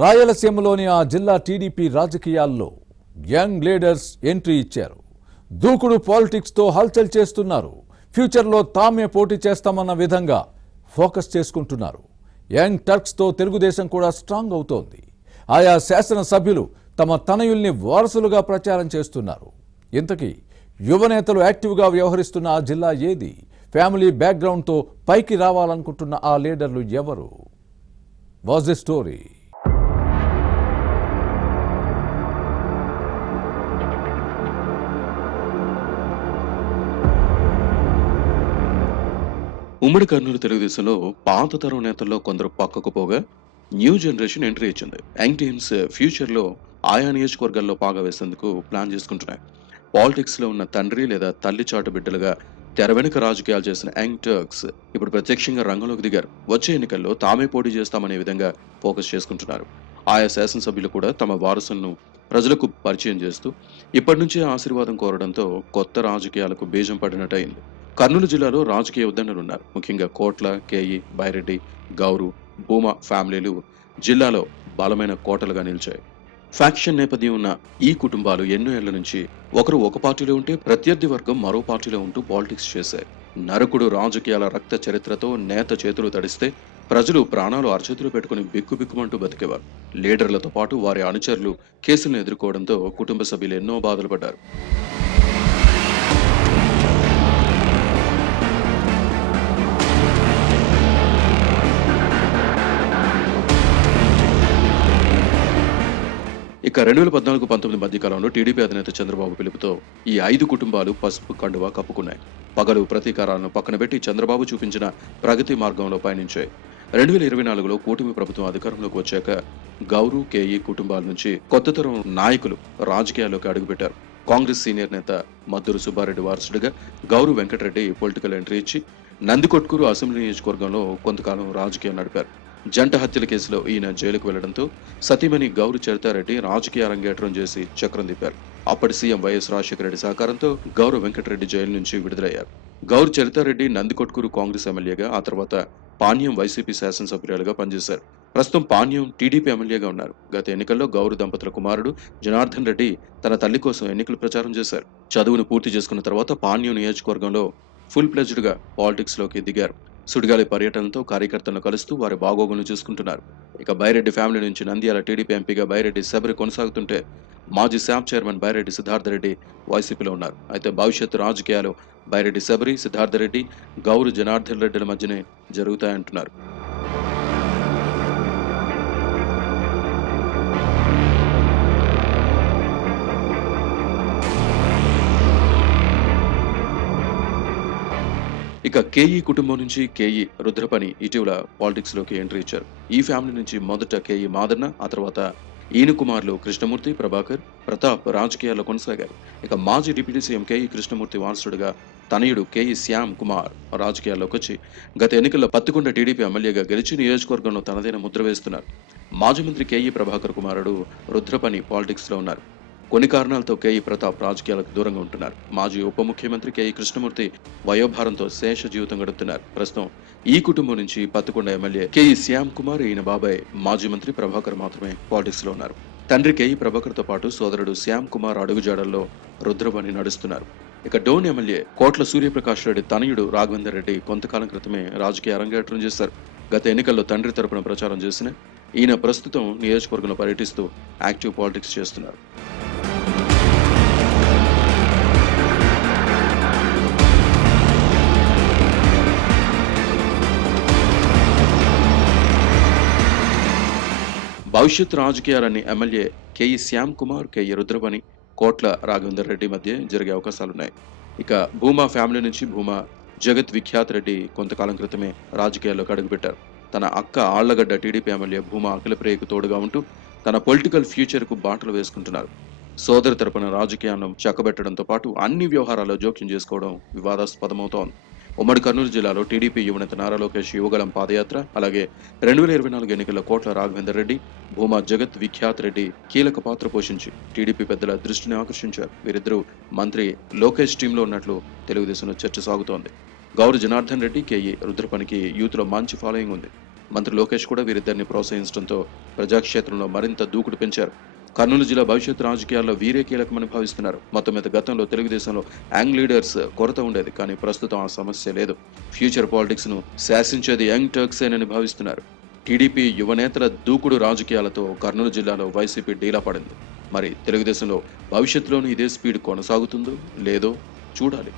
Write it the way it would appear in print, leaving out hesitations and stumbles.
రాయలసీమలోని ఆ జిల్లా టీడీపీ రాజకీయాల్లో యంగ్ లీడర్స్ ఎంట్రీ ఇచ్చారు. దూకుడు పాలిటిక్స్తో హల్చల్ చేస్తున్నారు. ఫ్యూచర్లో తామే పోటీ చేస్తామన్న విధంగా ఫోకస్ చేసుకుంటున్నారు. యంగ్ టర్క్స్తో తెలుగుదేశం కూడా స్ట్రాంగ్ అవుతోంది. ఆయా శాసనసభ్యులు తమ తనయుల్ని వారసులుగా ప్రచారం చేస్తున్నారు. ఇంతకీ యువనేతలు యాక్టివ్గా వ్యవహరిస్తున్న ఆ జిల్లా ఏది? ఫ్యామిలీ బ్యాక్గ్రౌండ్తో పైకి రావాలనుకుంటున్న ఆ లీడర్లు ఎవరు? Was the story. ఉమ్మడి కర్నూలు తెలుగుదేశంలో పాత తరం నేతల్లో కొందరు పక్కకు పోగా న్యూ జనరేషన్ ఎంట్రీ ఇచ్చింది. యంగ్ టీమ్స్ ఫ్యూచర్లో ఆయా నియోజకవర్గాల్లో పాగా వేసేందుకు ప్లాన్ చేసుకుంటున్నాయి. పాలిటిక్స్లో ఉన్న తండ్రి లేదా తల్లి చాటు బిడ్డలుగా తెర వెనుక రాజకీయాలు చేసిన యంగ్ టర్క్స్ ఇప్పుడు ప్రత్యక్షంగా రంగంలోకి దిగారు. వచ్చే ఎన్నికల్లో తామే పోటీ చేస్తామనే విధంగా ఫోకస్ చేసుకుంటున్నారు. ఆయా శాసనసభ్యులు కూడా తమ వారసులను ప్రజలకు పరిచయం చేస్తూ ఇప్పటి నుంచే ఆశీర్వాదం కోరడంతో కొత్త రాజకీయాలకు బీజం పడినట్టు అయింది. కర్నూలు జిల్లాలో రాజకీయ ఉద్దండులున్నారు. ముఖ్యంగా కోట్ల, కేఈ, బైరెడ్డి, గౌరు, భూమా ఫ్యామిలీలు జిల్లాలో బలమైన కోటలుగా నిలిచాయి. ఫ్యాక్షన్ నేపథ్యం ఉన్న ఈ కుటుంబాలు ఎన్నో ఏళ్ల నుంచి ఒకరు ఒక పార్టీలో ఉంటే ప్రత్యర్థి వర్గం మరో పార్టీలో ఉంటూ పాలిటిక్స్ చేశాయి. నరకుడు రాజకీయాల రక్త చరిత్రతో నేత చేతులు తడిస్తే ప్రజలు ప్రాణాలు అరచేతులు పెట్టుకుని బిక్కుబిక్కుమంటూ బతికేవారు. లీడర్లతో పాటు వారి అనుచరులు కేసులను ఎదుర్కోవడంతో కుటుంబ సభ్యులు ఎన్నో బాధలు పడ్డారు. ఇక 2014-19 మధ్య కాలంలో టీడీపీ అధినేత చంద్రబాబు పిలుపుతో ఈ 5 కుటుంబాలు పసుపు కండువా కప్పుకున్నాయి. పగలు ప్రతీకారాలను పక్కన పెట్టి చంద్రబాబు చూపించిన ప్రగతి మార్గంలో పయనించాయి. 2024లో కూటమి ప్రభుత్వం అధికారంలోకి వచ్చాక గౌరు, కేఈ కుటుంబాల నుంచి కొత్త తరం నాయకులు రాజకీయాల్లోకి అడుగుపెట్టారు. కాంగ్రెస్ సీనియర్ నేత మద్దూరు సుబ్బారెడ్డి వారసుడిగా గౌరు వెంకటరెడ్డి పొలిటికల్ ఎంట్రీ ఇచ్చి నందికొట్కూరు అసెంబ్లీ నియోజకవర్గంలో కొంతకాలం రాజకీయం నడిపారు. జంట హత్యల కేసులో ఈయన జైలుకు వెళ్లడంతో సతీమణి గౌరు చరితారెడ్డి రాజకీయ అరంగేట్రం చేసి చక్రం తిప్పారు. అప్పటి సీఎం వైఎస్ రాజశేఖర రెడ్డి సహకారంతో గౌరు వెంకటరెడ్డి జైలు నుంచి విడుదలయ్యారు. గౌరు చరితారెడ్డి నందికొట్కూరు కాంగ్రెస్ ఎమ్మెల్యేగా, ఆ తర్వాత పాణ్యం వైసీపీ శాసనసభ్యురాలుగా పనిచేశారు. ప్రస్తుతం పాణ్యం టీడీపీ ఎమ్మెల్యేగా ఉన్నారు. గత ఎన్నికల్లో గౌరు దంపతుల కుమారుడు జనార్దన్ రెడ్డి తన తల్లి కోసం ఎన్నికల ప్రచారం చేశారు. చదువును పూర్తి చేసుకున్న తర్వాత పాణ్యం నియోజకవర్గంలో ఫుల్ ప్లెజ్డ్ గా పాలిటిక్స్ లోకి దిగారు. సుడిగాలి పర్యటనతో కార్యకర్తలను కలుస్తూ వారి బాగోగులను చూసుకుంటున్నారు. ఇక బైరెడ్డి ఫ్యామిలీ నుంచి నంద్యాల టీడీపీ ఎంపీగా బైరెడ్డి శబరి కొనసాగుతుంటే మాజీ శాప్ చైర్మన్ బైరెడ్డి సిద్ధార్థరెడ్డి వైసీపీలో ఉన్నారు. అయితే భవిష్యత్తు రాజకీయాలు బైరెడ్డి శబరి, సిద్ధార్థరెడ్డి, గౌరు జనార్దన్ రెడ్డిల మధ్యనే జరుగుతాయంటున్నారు. ఇక కేఈ కుటుంబం నుంచి కేఈ రుద్రపని ఇటీవల పాలిటిక్స్ లోకి ఎంట్రీ ఇచ్చారు. ఈ ఫ్యామిలీ నుంచి మొదట కేఈ మాదన్న, ఆ తర్వాత ఈయన కుమారులు కృష్ణమూర్తి, ప్రభాకర్, ప్రతాప్ రాజకీయాల్లో కొనసాగారు. ఇక మాజీ డిప్యూటీ సీఎం కేఈ కృష్ణమూర్తి వారసుడుగా తనయుడు కేఈ శ్యామ్ కుమార్ రాజకీయాల్లోకి వచ్చి గత ఎన్నికల్లో పత్తికొండ టీడీపీ ఎమ్మెల్యేగా గెలిచి నియోజకవర్గంలో తనదైన ముద్ర వేస్తున్నారు. మాజీ మంత్రి కేఈ ప్రభాకర్ కుమారుడు రుద్రపని పాలిటిక్స్ లో ఉన్నారు. కొన్ని కారణాలతో కేఈ ప్రతాప్ రాజకీయాలకు దూరంగా ఉంటున్నారు. మాజీ ఉప ముఖ్యమంత్రి కేఈ కృష్ణమూర్తి వయోభారంతో శేష జీవితం గడుపుతున్నారు. ప్రస్తుతం ఈ కుటుంబం నుంచి పత్తికొండ ఎమ్మెల్యే కేఈ శ్యామ్ కుమార్, ఈయన బాబాయ్ మాజీ మంత్రి ప్రభాకర్ మాత్రమే పాలిటిక్స్ లో ఉన్నారు. తండ్రి కేఈ ప్రభాకర్ తో పాటు సోదరుడు శ్యామ్ కుమార్ అడుగుజాడల్లో రుద్రపని నడుస్తున్నారు. ఇక డోన్ ఎమ్మెల్యే కోట్ల సూర్యప్రకాష్ రెడ్డి తనయుడు రాఘవేందర్ రెడ్డి కొంతకాలం క్రితమే రాజకీయ అరంగేట్రం చేశారు. గత ఎన్నికల్లో తండ్రి తరపున ప్రచారం చేసిన ఈయన ప్రస్తుతం నియోజకవర్గంలో పర్యటిస్తూ యాక్టివ్ పాలిటిక్స్ చేస్తున్నారు. భవిష్యత్ రాజకీయాలన్నీ ఎమ్మెల్యే కేఈ శ్యామ్ కుమార్, కేఈ రుద్రపని, కోట్ల రాఘవేందర్ రెడ్డి మధ్య జరిగే అవకాశాలున్నాయి. ఇక భూమా ఫ్యామిలీ నుంచి భూమా జగత్ విఖ్యాత్ రెడ్డి కొంతకాలం క్రితమే రాజకీయాల్లోకి అడుగుపెట్టారు. తన అక్క ఆళ్లగడ్డ టీడీపీ ఎమ్మెల్యే భూమా అఖిలప్రియకు తోడుగా ఉంటూ తన పొలిటికల్ ఫ్యూచర్ కు బాటలు వేసుకుంటున్నారు. సోదరి తరపున రాజకీయాన్ని చక్కబెట్టడంతో పాటు అన్ని వ్యవహారాల్లో జోక్యం చేసుకోవడం వివాదాస్పదమవుతోంది. ఉమ్మడి కర్నూలు జిల్లాలో టీడీపీ యువనేత నారా లోకేష్ యువగళం పాదయాత్ర, అలాగే 2024 ఎన్నికల్లో కోట్ల రాఘవేందర్ రెడ్డి, భూమా జగత్ విఖ్యాత్ రెడ్డి కీలక పాత్ర పోషించి టీడీపీ పెద్దల దృష్టిని ఆకర్షించారు. వీరిద్దరూ మంత్రి లోకేష్ టీంలో ఉన్నట్లు తెలుగుదేశంలో చర్చ సాగుతోంది. గౌరు జనార్దన్ రెడ్డి, కేఈ రుద్రపనికి యూత్ లో మంచి ఫాలోయింగ్ ఉంది. మంత్రి లోకేష్ కూడా వీరిద్దరిని ప్రోత్సహించడంతో ప్రజాక్షేత్రంలో మరింత దూకుడు పెంచారు. కర్నూలు జిల్లా భవిష్యత్ రాజకీయాల్లో వీరే కీలకమని భావిస్తున్నారు. మొత్తం మీద గతంలో తెలుగుదేశంలో యంగ్ లీడర్స్ కొరత ఉండేది, కానీ ప్రస్తుతం ఆ సమస్య లేదు. ఫ్యూచర్ పాలిటిక్స్ ను శాసించేది యంగ్ టర్క్సేనని భావిస్తున్నారు. టీడీపీ యువనేతల దూకుడు రాజకీయాలతో కర్నూలు జిల్లాలో వైసీపీ డీలా పడింది. మరి తెలుగుదేశంలో భవిష్యత్తులోనూ ఇదే స్పీడ్ కొనసాగుతుందో లేదో చూడాలి.